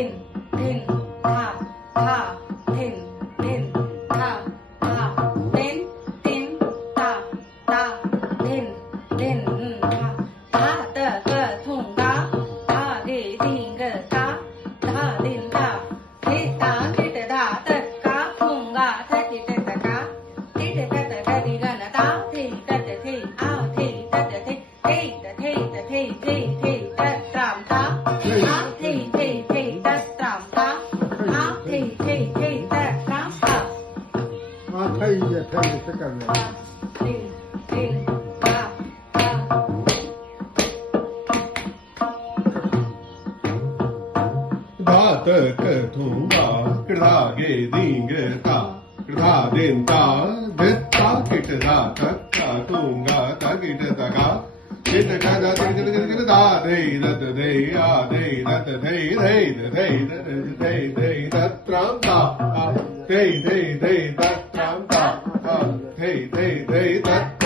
Tin, ta, ta, tin, ta, ta, tin, ta, ta, tin, ta, ta, ta, ta, thùng ta, ta, đi, cái ta, ta, tin, ta, thì ta, thì ta, ta, cá, thùng gà, thế thì ta, cá, thì ta, đi gần ta, thì ta, thì, ao, thì ta, thì, ta, trạm ta, thì, ta, trạm ta, thì, ta, trạm ta. thay tất cả này. Tin, ta, ta. Da ta ka thùng ga kda ge ding ge ta kda din ta de ta kit da ta ka thùng ga ta kit da ga kit ka da da de a de da de da tram ta de da tram ta de da